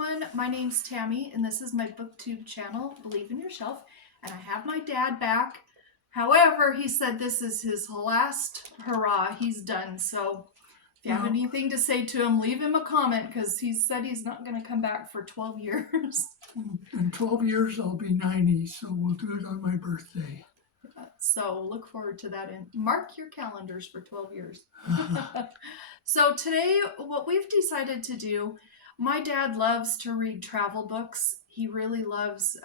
everyone, my name's Tammy and this is my booktube channel, Believe in Yourself, and I have my dad back. However, he said this is his last hurrah. He's done. So if you have anything to say to him, leave him a comment because he said he's not going to come back for 12 years. In 12 years, I'll be 90, so we'll do it on my birthday. So look forward to that and mark your calendars for 12 years. So today, what we've decided to do, my dad loves to read travel books. He really loves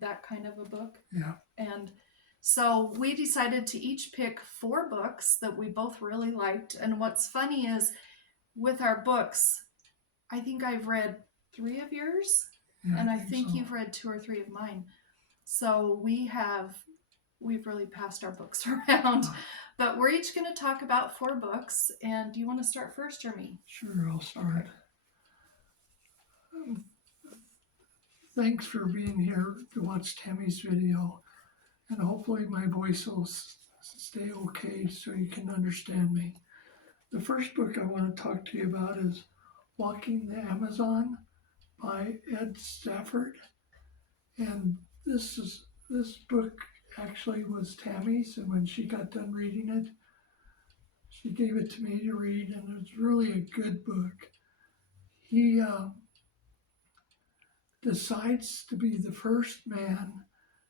that kind of a book. Yeah. And so we decided to each pick 4 books that we both really liked. And what's funny is with our books, I think I've read 3 of yours, Yeah, and I think so. you've read 2 or 3 of mine. So we've really passed our books around. But we're each going to talk about 4 books. And do you want to start first or me? Sure, I'll start. Okay. Thanks for being here to watch Tammy's video. And hopefully my voice will stay okay so you can understand me. The first book I want to talk to you about is Walking the Amazon by Ed Stafford. And this book actually was Tammy's, and when she got done reading it, she gave it to me to read, and it's really a good book. He decides to be the first man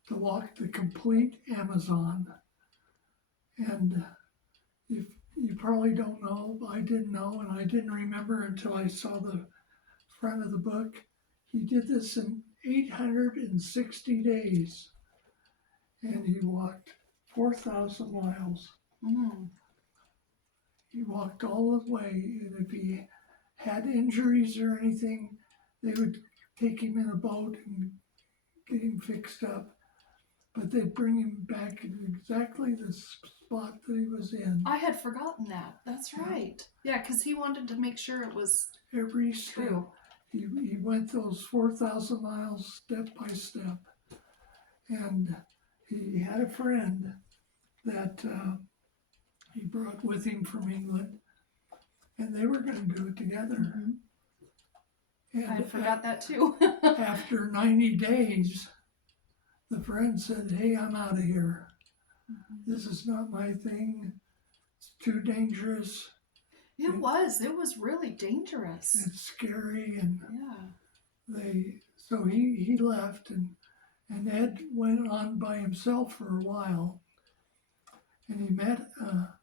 to walk the complete Amazon. And if you probably don't know, I didn't know, and I didn't remember until I saw the front of the book. He did this in 860 days, and he walked 4,000 miles. He walked all the way, and if he had injuries or anything, they would take him in a boat and get him fixed up, but they'd bring him back in exactly the spot that he was in. I had forgotten that. That's right. Yeah, because he wanted to make sure it was every step. True. He went those 4,000 miles step by step, and he had a friend that he brought with him from England, and they were going to do it together. Mm-hmm. And I forgot that too. After 90 days, the friend said, "Hey, I'm out of here. Mm-hmm. This is not my thing. It's too dangerous." It was really dangerous. It's scary, and yeah. So he left, and Ed went on by himself for a while, and he met a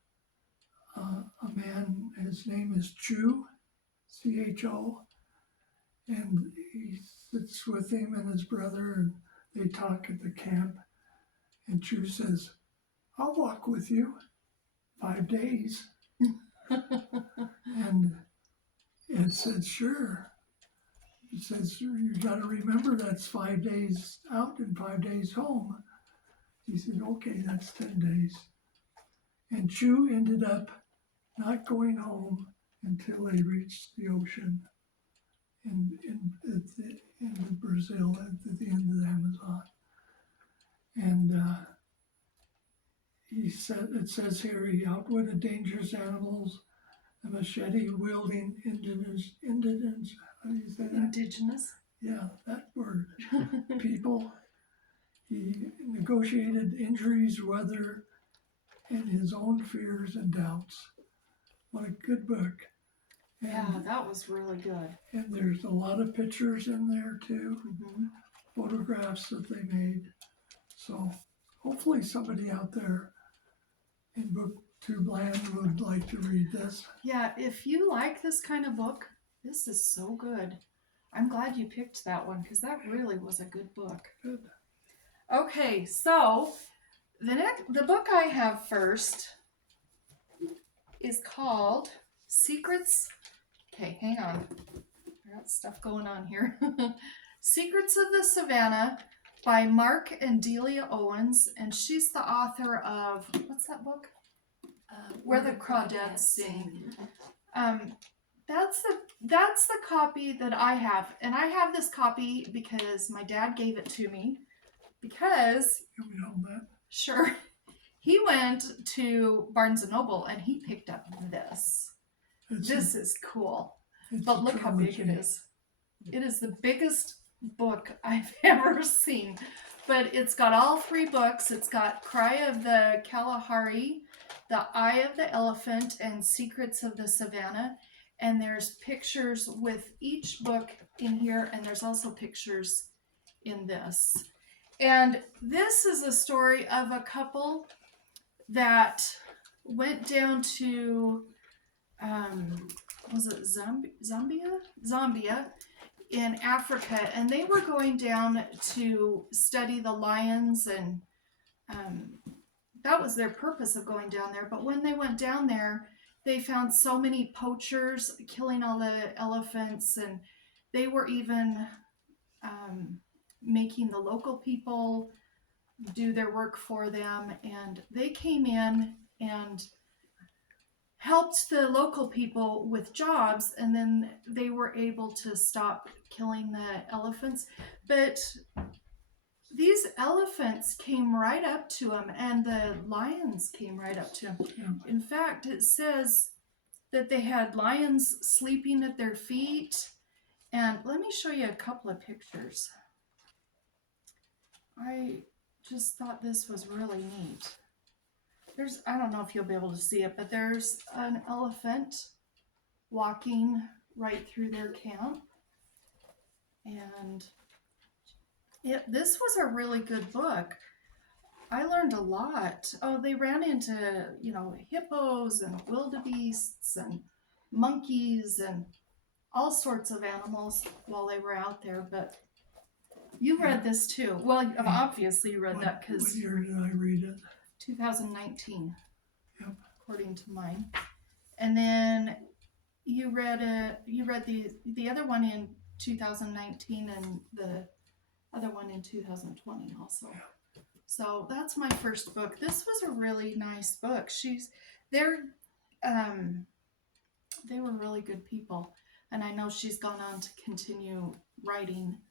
man. His name is Chu, C-H-O, and he sits with him and his brother, and they talk at the camp. And Chu says, "I'll walk with you 5 days." And Ed said, "Sure." He says, "You got to remember that's 5 days out and 5 days home." He said, "Okay, that's 10 days." And Chu ended up not going home until they reached the ocean in Brazil at the end of the Amazon. And it says here, he outwitted dangerous animals, the machete-wielding indigenous, how do you say that? Indigenous? Yeah, that word. People. He negotiated injuries, weather, and his own fears and doubts. What a good book. And, yeah, that was really good. And there's a lot of pictures in there too, mm-hmm. Photographs that they made. So hopefully somebody out there in BookTube land would like to read this. Yeah, if you like this kind of book, this is so good. I'm glad you picked that one because that really was a good book. Good. Okay, so the book I have first is called Secrets. Okay, hang on. I got stuff going on here. Secrets of the Savannah by Mark and Delia Owens, and she's the author of, what's that book? Where the Crawdads Sing. That's the copy that I have, and I have this copy because my dad gave it to me. Because can we hold that? Sure, he went to Barnes and Noble and he picked up this. This is cool, but look how big it is. It is the biggest book I've ever seen. But it's got all 3 books. It's got Cry of the Kalahari, The Eye of the Elephant, and Secrets of the Savannah. And there's pictures with each book in here, and there's also pictures in this. And this is a story of a couple that went down to, was it Zambia in Africa, and they were going down to study the lions, and that was their purpose of going down there. But when they went down there, they found so many poachers killing all the elephants, and they were even making the local people do their work for them. And they came in and helped the local people with jobs, and then they were able to stop killing the elephants. But these elephants came right up to him, and the lions came right up to him. Yeah. In fact, it says that they had lions sleeping at their feet. And let me show you a couple of pictures. I just thought this was really neat. I don't know if you'll be able to see it, but there's an elephant walking right through their camp. And this was a really good book. I learned a lot. Oh, they ran into, hippos and wildebeests and monkeys and all sorts of animals while they were out there. But you read this too. Well, obviously you read that because... What year did I read it? 2019, yep. According to mine. And then you read the other one in 2019 and the other one in 2020 also. Yeah. So that's my first book. This was a really nice book. They were really good people, and I know she's gone on to continue writing,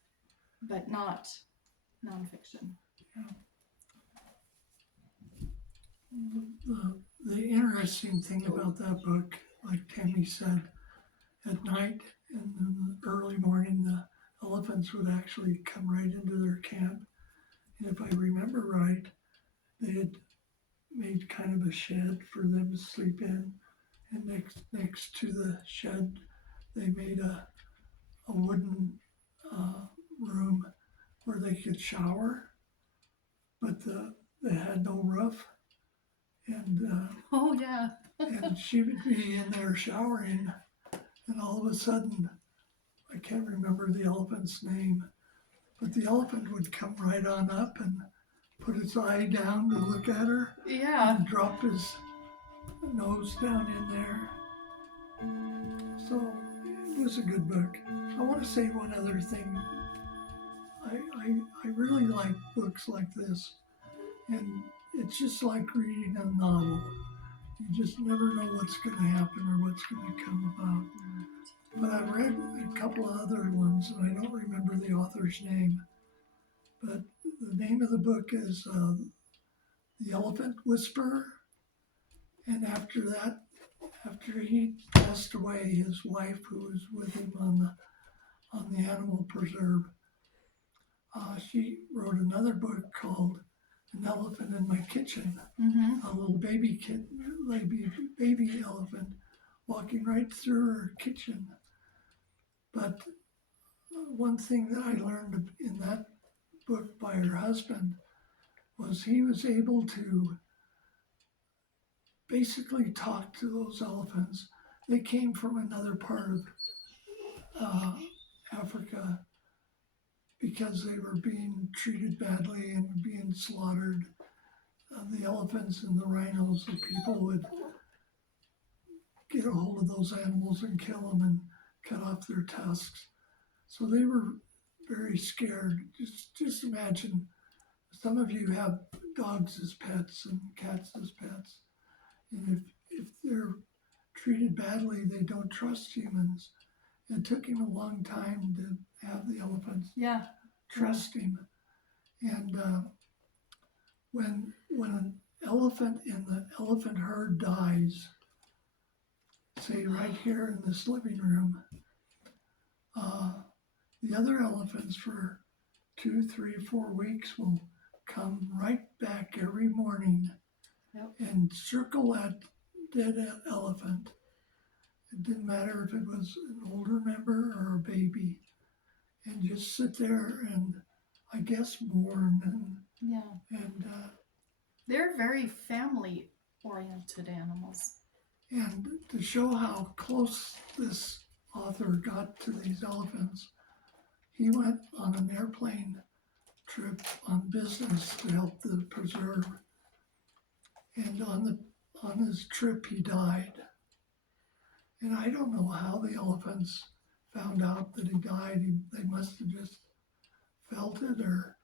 but not nonfiction. Yeah. The interesting thing about that book, like Tammy said, at night and in the early morning, the elephants would actually come right into their camp. And if I remember right, they had made kind of a shed for them to sleep in. And next to the shed, they made a wooden room where they could shower, but they had no roof. And oh yeah. and she would be in there showering, and all of a sudden, I can't remember the elephant's name, but the elephant would come right on up and put its eye down to look at her. Yeah. And drop his nose down in there. So it was a good book. I want to say one other thing. I really like books like this, and it's just like reading a novel. You just never know what's going to happen or what's going to come about. But I've read a couple of other ones, and I don't remember the author's name. But the name of the book is The Elephant Whisperer. And after that, after he passed away, his wife, who was with him on the animal preserve, she wrote another book called An Elephant in My Kitchen. Mm-hmm. A little baby elephant walking right through her kitchen. But one thing that I learned in that book by her husband was he was able to basically talk to those elephants. They came from another part of Africa because they were being treated badly and being slaughtered. The elephants and the rhinos, the people would get a hold of those animals and kill them and cut off their tusks. So they were very scared. Just imagine, some of you have dogs as pets and cats as pets. And if they're treated badly, they don't trust humans. It took him a long time to have the elephants trust him. And when an elephant in the elephant herd dies, say right here in this living room, The other elephants for 2, 3, 4 weeks will come right back every morning and circle that dead elephant. It didn't matter if it was an older member or a baby, and just sit there and I guess mourn and they're very family oriented animals. And to show how close this author got to these elephants, he went on an airplane trip on business to help the preserve. And on his trip, he died. And I don't know how the elephants found out that he died. They must have just felt it or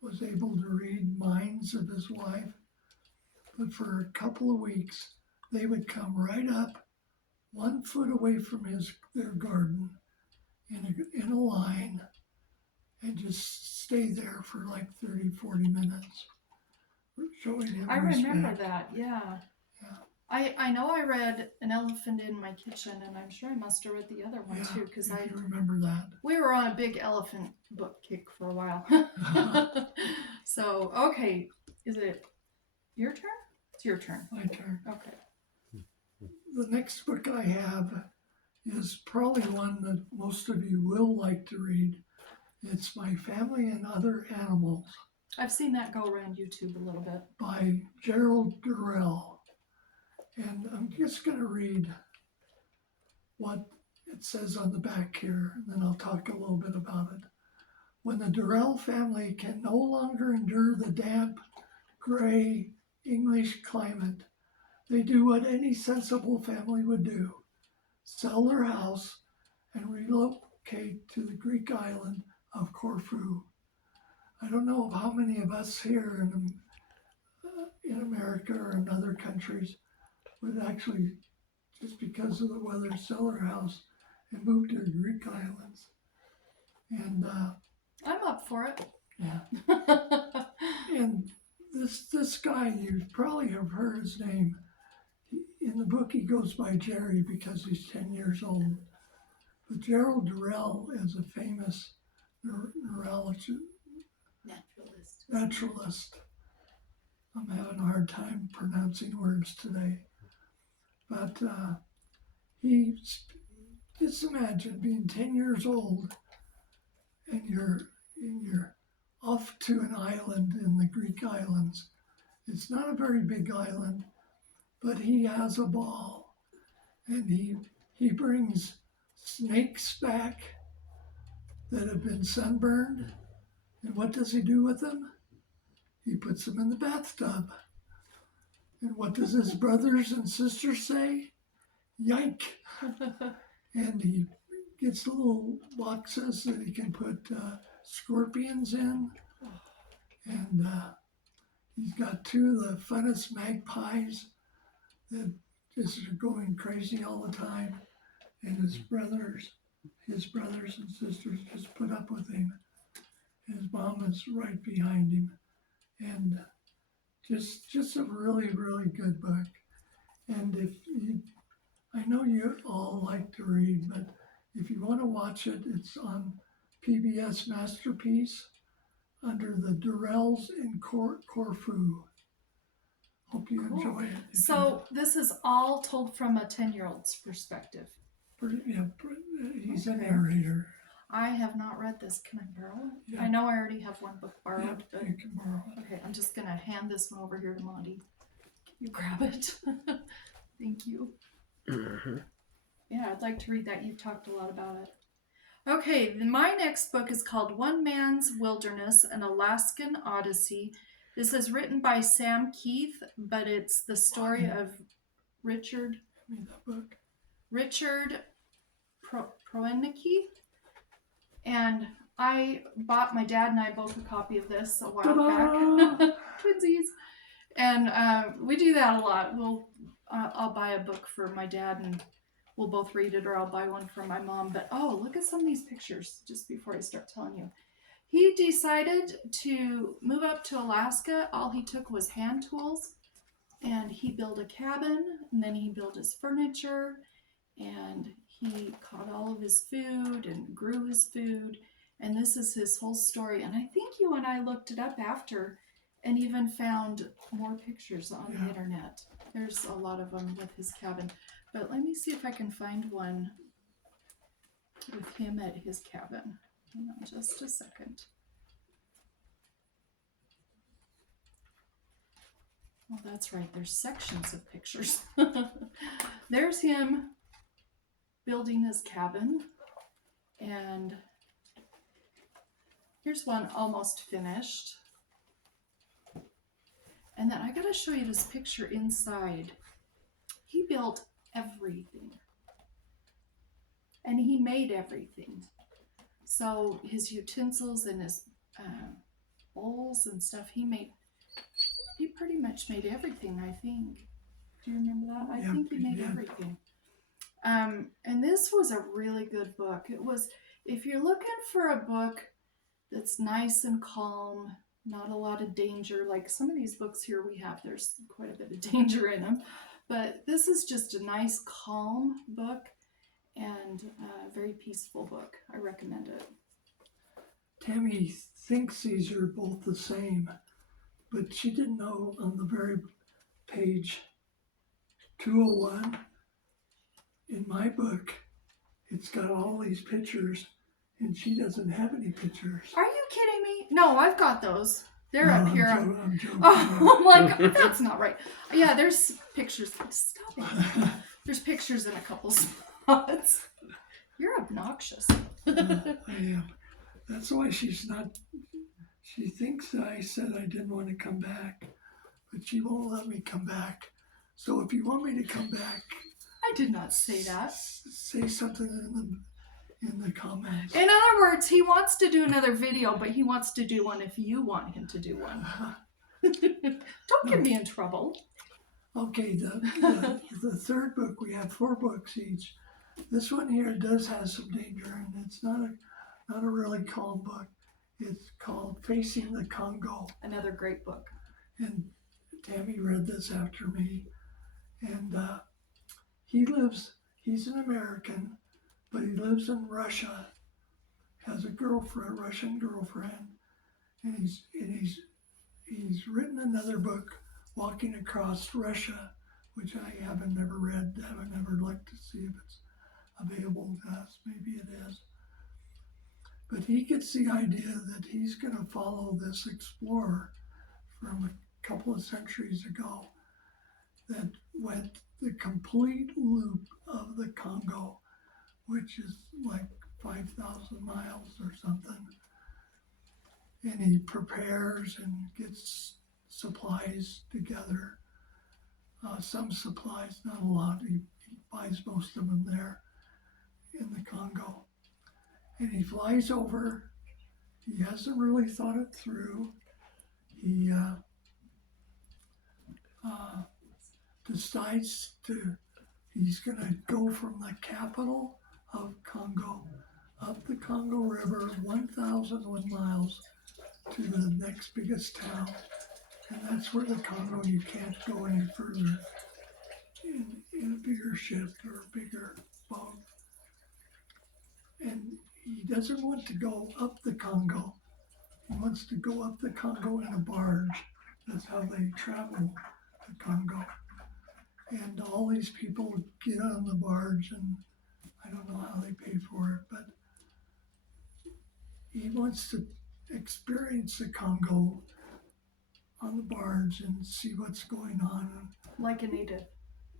was able to read minds of his wife. But for a couple of weeks, they would come right up 1 foot away from their garden in a line and just stay there for like 30, 40 minutes, showing him I respect. remember that, yeah. I know I read An Elephant in My Kitchen, and I'm sure I must have read the other one too, because I remember that. We were on a big elephant book kick for a while. So, okay, is it your turn? It's your turn. My turn. Okay. The next book I have is probably one that most of you will like to read. It's My Family and Other Animals. I've seen that go around YouTube a little bit. By Gerald, Durrell. And I'm just going to read what it says on the back here, and then I'll talk a little bit about it. When the Durrell family can no longer endure the damp, gray English climate, they do what any sensible family would do: sell their house and relocate to the Greek island of Corfu. I don't know how many of us here in America or in other countries would actually, just because of the weather, sell our house and move to the Greek islands. And I'm up for it. Yeah. And this guy, you probably have heard his name. In the book, he goes by Jerry because he's 10 years old. But Gerald Durrell is a famous naturalist. I'm having a hard time pronouncing words today. But just imagine being 10 years old and you're off to an island in the Greek islands. It's not a very big island, but he has a ball. And he brings snakes back that have been sunburned. And what does he do with them? He puts them in the bathtub. And what does his brothers and sisters say? Yike! And he gets little boxes that he can put scorpions in. And he's got 2 of the funnest magpies that just are going crazy all the time. And his brothers and sisters just put up with him. His mom is right behind him. And just a really, really good book. And I know you all like to read, but if you want to watch it, it's on PBS Masterpiece under the Durrells in Corfu. Hope you enjoy it. So this is all told from a 10-year-old's perspective. He's a narrator. I have not read this. Can I borrow it? Yeah. I know I already have one book borrowed. Yeah, but you can borrow it. Okay, I'm just going to hand this one over here to Monty. You grab it. Thank you. Yeah, I'd like to read that. You've talked a lot about it. Okay, my next book is called One Man's Wilderness, An Alaskan Odyssey. This is written by Sam Keith, but it's the story of Richard Proennicke. And my dad and I both a copy of this a while back. Twinsies. And we do that a lot. I'll buy a book for my dad and we'll both read it, or I'll buy one for my mom. But look at some of these pictures just before I start telling you. He decided to move up to Alaska. All he took was hand tools, and he built a cabin, and then he built his furniture, and he caught all of his food and grew his food. And this is his whole story. And I think you and I looked it up after and even found more pictures on the internet. There's a lot of them with his cabin. But let me see if I can find one with him at his cabin. Hang on just a second. Oh, that's right. There's sections of pictures. There's him building his cabin. And here's one almost finished. And then I got to show you this picture inside. He built everything. And he made everything. So his utensils and his bowls and stuff, he pretty much made everything, I think. Do you remember that? I think he made everything. And this was a really good book. It was, if you're looking for a book that's nice and calm, not a lot of danger, like some of these books here we have, there's quite a bit of danger in them. But this is just a nice, calm book and a very peaceful book. I recommend it. Tammy thinks these are both the same, but she didn't know on the very page 201 in my book, it's got all these pictures, and she doesn't have any pictures. Are you kidding me? No, I've got those. They're up here. I'm joking. Oh my God, that's not right. Yeah, there's pictures. Stop it. There's pictures in a couple spots. You're obnoxious. I am. That's why she's not. She thinks that I said I didn't want to come back, but she won't let me come back. So if you want me to come back, I did not say that. Say something in the comments. In other words, he wants to do another video, but he wants to do one if you want him to do one. Don't get me in trouble. Okay, the third book, we have 4 books each. This one here does have some danger, and it's not a really calm book. It's called Facing the Congo. Another great book. And Tammy read this after me. And he's an American, but he lives in Russia, has a girlfriend, Russian girlfriend, and he's written another book, Walking Across Russia, which I haven't never read, haven't ever looked to see if it's available to us. Maybe it is. But he gets the idea that he's going to follow this explorer from a couple of centuries ago that went the complete loop of the Congo, which is like 5,000 miles or something. And he prepares and gets supplies together. Some supplies, not a lot. He buys most of them there in the Congo. And he flies over. He hasn't really thought it through. He decides he's going to go from the capital of Congo up the Congo River 1,001 miles to the next biggest town. And that's where the Congo, you can't go any further in a bigger ship or a bigger boat. And he doesn't want to go up the Congo. He wants to go up the Congo in a barge. That's how they travel the Congo. And all these people get on the barge, and I don't know how they pay for it, but he wants to experience the Congo on the barge and see what's going on. Like a native.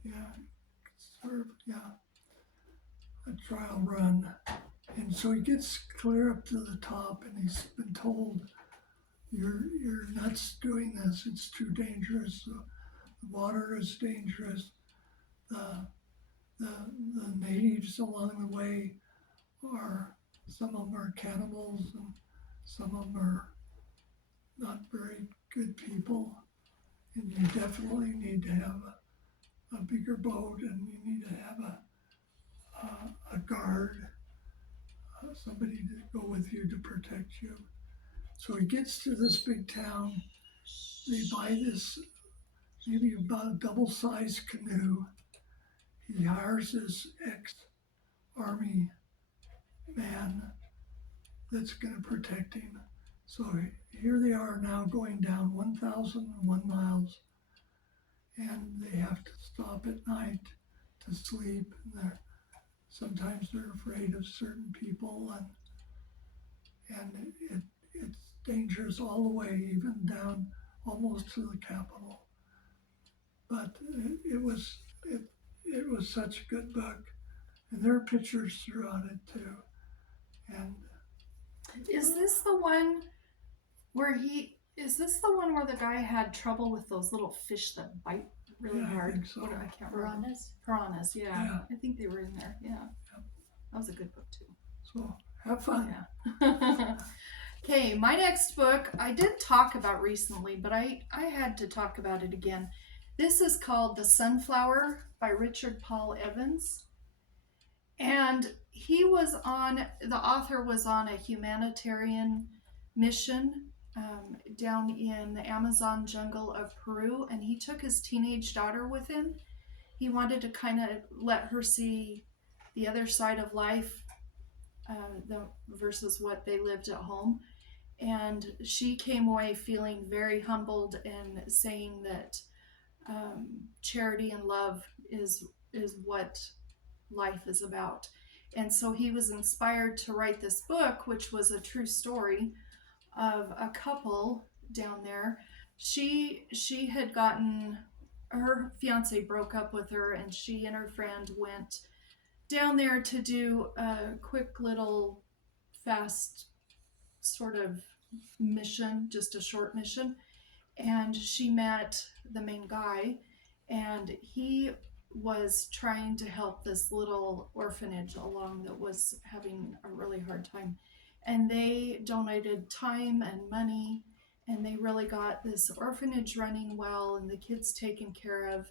Yeah, sort of, yeah, a trial run. And so he gets clear up to the top, and he's been told, you're nuts doing this, it's too dangerous. The water is dangerous. The natives along the way some of them are cannibals, and some of them are not very good people. And you definitely need to have a bigger boat, and you need to have a guard, somebody to go with you to protect you. So he gets to this big town. They buy this maybe about a double-sized canoe. He hires this army man that's going to protect him. So here they are now going down 1,001 miles, and they have to stop at night to sleep. And sometimes they're afraid of certain people, and it's dangerous all the way, even down almost to the capital. But it was such a good book, and there are pictures throughout it too. And Is this the one where the guy had trouble with those little fish that bite really Yeah, I hard? think so. I can't remember. Piranhas, yeah. Yeah. I think they were in there, yeah. Yep. That was a good book too. So have fun. Yeah. Okay, my next book I did talk about recently, but I had to talk about it again. This is called The Sunflower by Richard Paul Evans. And the author was on a humanitarian mission down in the Amazon jungle of Peru, and he took his teenage daughter with him. He wanted to kind of let her see the other side of life versus what they lived at home. And she came away feeling very humbled and saying that charity and love is what life is about. And so he was inspired to write this book, which was a true story of a couple down there. She had gotten, her fiance broke up with her, and she and her friend went down there to do a quick little fast sort of mission, just a short mission. And she met the main guy, and he was trying to help this little orphanage along that was having a really hard time. And they donated time and money, and they really got this orphanage running well and the kids taken care of.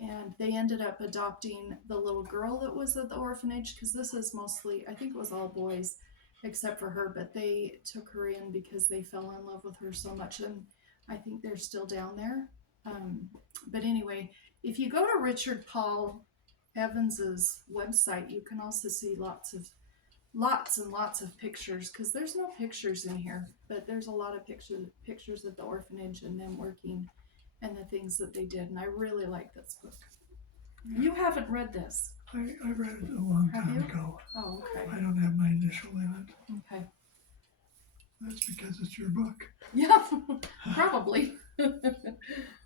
And they ended up adopting the little girl that was at the orphanage, because this is mostly, I think it was all boys except for her, but they took her in because they fell in love with her so much, and I think they're still down there. But anyway, if you go to Richard Paul Evans's website, you can also see lots and lots of pictures, because there's no pictures in here, but there's a lot of pictures of the orphanage and them working and the things that they did. And I really like this book. You haven't read this. I read it a long time ago. Oh, okay. I don't have my initial in it. Okay. That's because it's your book. Yeah, probably.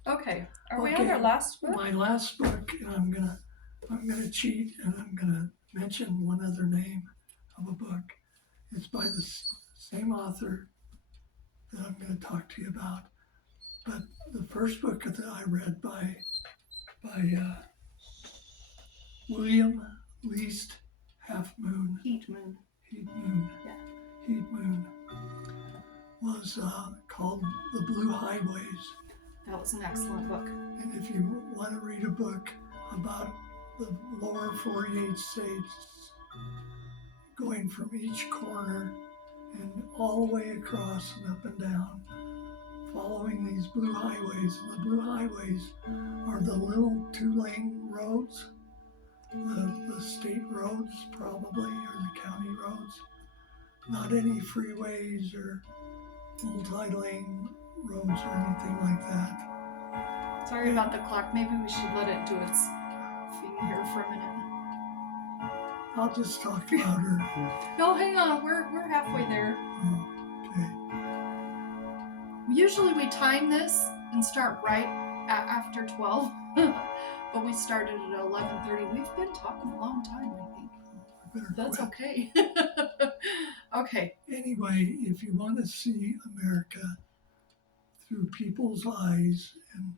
Okay. Are we on our last book? My last book, and I'm gonna cheat, and I'm gonna mention one other name of a book. It's by the same author that I'm going to talk to you about. But the first book that I read by William Least Half Moon. Heat Moon. Yeah. Heat Moon was called The Blue Highways. That was an excellent book. And if you want to read a book about the lower 48 states, going from each corner and all the way across and up and down, following these blue highways. And the blue highways are the little 2-lane roads, the state roads probably, or the county roads. Not any freeways or multi-lane roads or anything like that. Sorry about the clock. Maybe we should let it do its thing here for a minute. I'll just talk louder. No, hang on. We're halfway there. Oh, okay. Usually we time this and start right after 12, but we started at 11:30. We've been talking a long time, I think. I better That's quit. okay. Okay. Anyway, if you want to see America through people's eyes in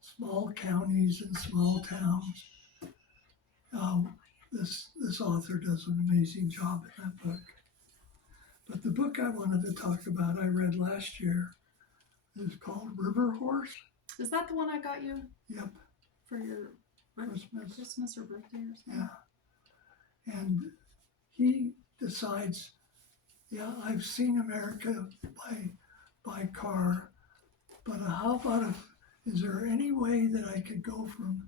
small counties and small towns, this author does an amazing job in that book. But the book I wanted to talk about, I read last year, is called River Horse. Is that the one I got you Yep, for your Christmas or birthday or something? yeah. And he decides, I've seen America by car, but how about is there any way that I could go from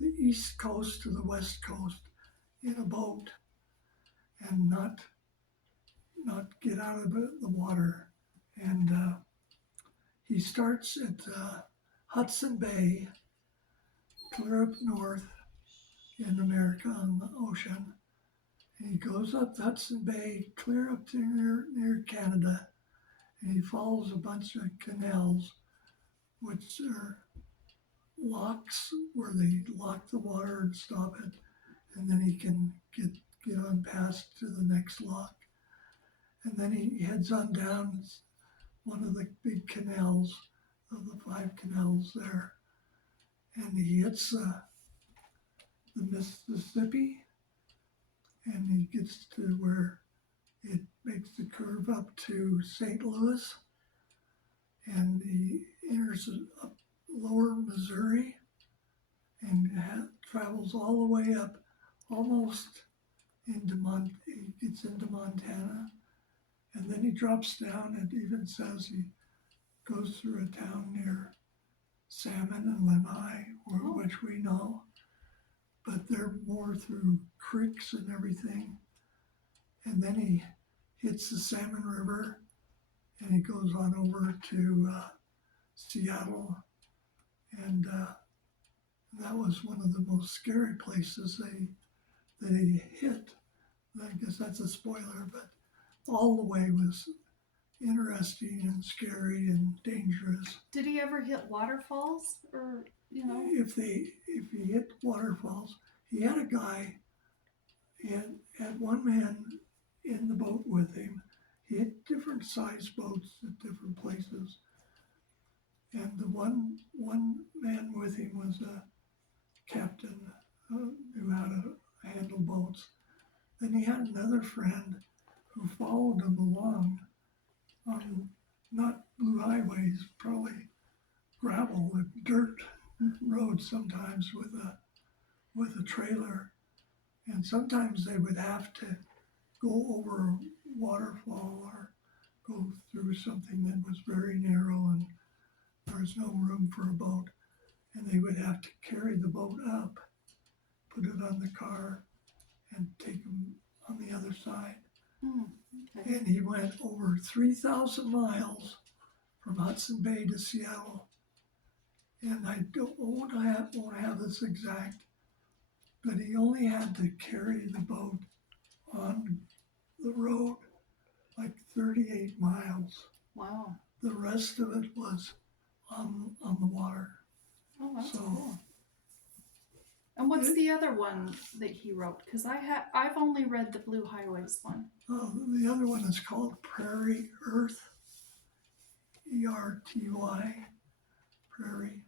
the East Coast to the West Coast in a boat? and not get out of the water. And he starts at Hudson Bay, clear up north in America on the ocean. And he goes up Hudson Bay, clear up to near Canada, and he follows a bunch of canals, which are locks where they lock the water and stop it, and then he can get on past to the next lock. And then he heads on down one of the big canals of the 5 canals there, and he hits the Mississippi, and he gets to where it makes the curve up to St. Louis, and he enters up lower Missouri and travels all the way up almost into he gets into Montana, and then he drops down. It even says he goes through a town near Salmon and Lemhi, which we know, but they're more through creeks and everything. And then he hits the Salmon River, and he goes on over to Seattle, and that was one of the most scary places that he hit. I guess that's a spoiler, but all the way was interesting and scary and dangerous. Did he ever hit waterfalls, or If he hit waterfalls, he had a guy. He had one man in the boat with him. He had different size boats at different places, and the one man with him was a captain who knew how to handle boats. Then he had another friend who followed him along on not blue highways, probably gravel and dirt roads sometimes with a trailer, and sometimes they would have to go over a waterfall or go through something that was very narrow and there was no room for a boat, and they would have to carry the boat up, put it on the car, and take them on the other side. Okay. And he went over 3,000 miles from Hudson Bay to Seattle. And I won't have this exact, but he only had to carry the boat on the road like 38 miles. Wow. The rest of it was on the water. Oh, that's So, cool. And what's the other one that he wrote? Because I've only read the Blue Highways one. The other one is called Prairie Earth, ERTY, Prairie,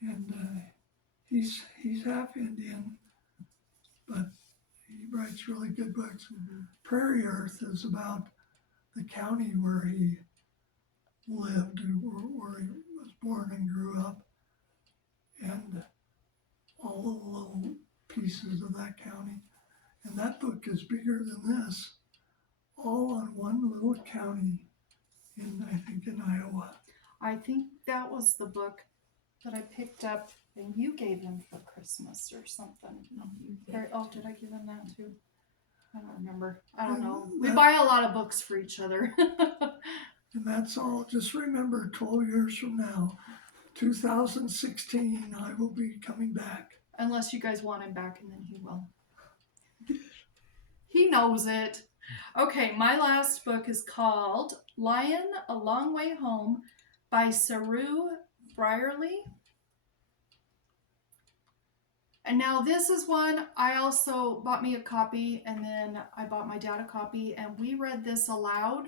and he's half Indian, but he writes really good books. Mm-hmm. Prairie Earth is about the county where he lived and where he was born and grew up, and all the little pieces of that county. And that book is bigger than this, all on one little county I think in Iowa. I think that was the book that I picked up and you gave him for Christmas or something. Oh, did I give him that too? I don't remember. I don't know. We buy a lot of books for each other. And that's all. Just remember, 12 years from now, 2016, I will be coming back. Unless you guys want him back, and then he will. He knows it. Okay, my last book is called Lion, A Long Way Home by Saroo Brierley. And now this is one, I also bought me a copy, and then I bought my dad a copy, and we read this aloud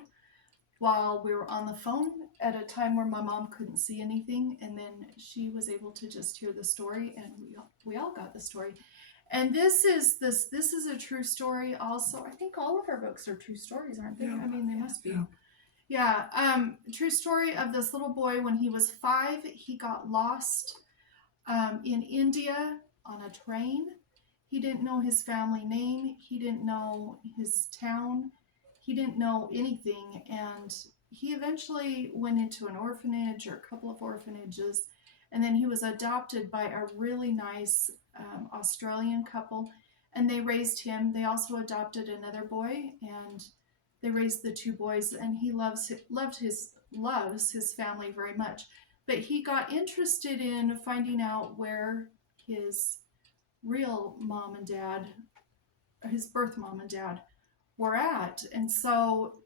while we were on the phone at a time where my mom couldn't see anything, and then she was able to just hear the story, and we all got the story. And this is a true story also. I think all of our books are true stories, aren't they? Yeah. I mean, they must be. Yeah. True story of this little boy. When he was 5, he got lost in India on a train. He didn't know his family name. He didn't know his town. He didn't know anything. And he eventually went into an orphanage or a couple of orphanages. And then he was adopted by a really nice Australian couple. and they raised him. They also adopted another boy, and they raised the 2 boys, and he loves his family very much. But he got interested in finding out where his real mom and dad, his birth mom and dad, were at. And so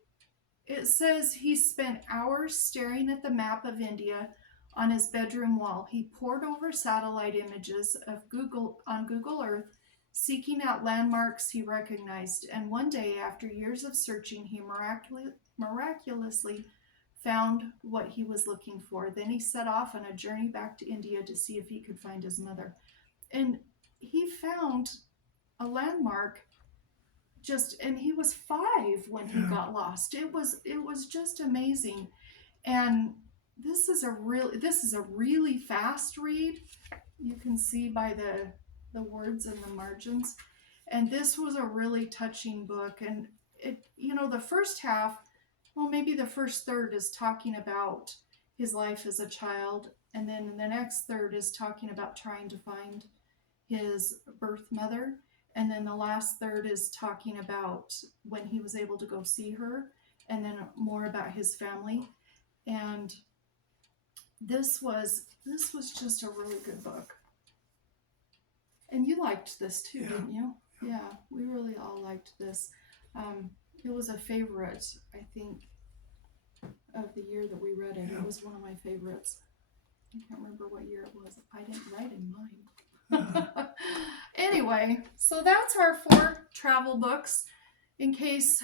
it says he spent hours staring at the map of India on his bedroom wall. He pored over satellite images of Google Earth, seeking out landmarks he recognized. And one day, after years of searching, he miraculously found what he was looking for. Then he set off on a journey back to India to see if he could find his mother. And he found a landmark and he was 5 when he got lost. It was just amazing. And this is a really fast read. You can see by the words in the margins. And this was a really touching book. And it, the first half, well, maybe the first third is talking about his life as a child, and then the next third is talking about trying to find his birth mother, and then the last third is talking about when he was able to go see her, and then more about his family. And this was just a really good book. And you liked this too, didn't you? Yeah, we really all liked this. It was a favorite, I think, of the year that we read it. It was one of my favorites. I can't remember what year it was. I didn't write in mine. Anyway, so that's our 4 travel books. In case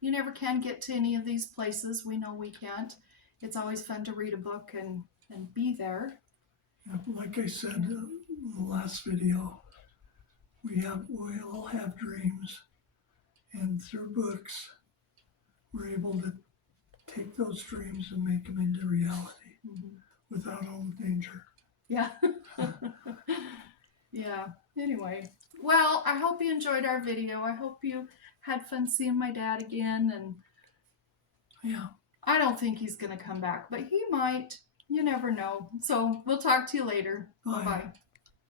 you never can get to any of these places, we know we can't. It's always fun to read a book and be there. Like I said in the last video, we all have dreams, and through books, we're able to take those dreams and make them into reality without all the danger. Yeah. Yeah. Anyway, well, I hope you enjoyed our video. I hope you had fun seeing my dad again. And I don't think he's going to come back, but he might. You never know. So we'll talk to you later. Bye-bye.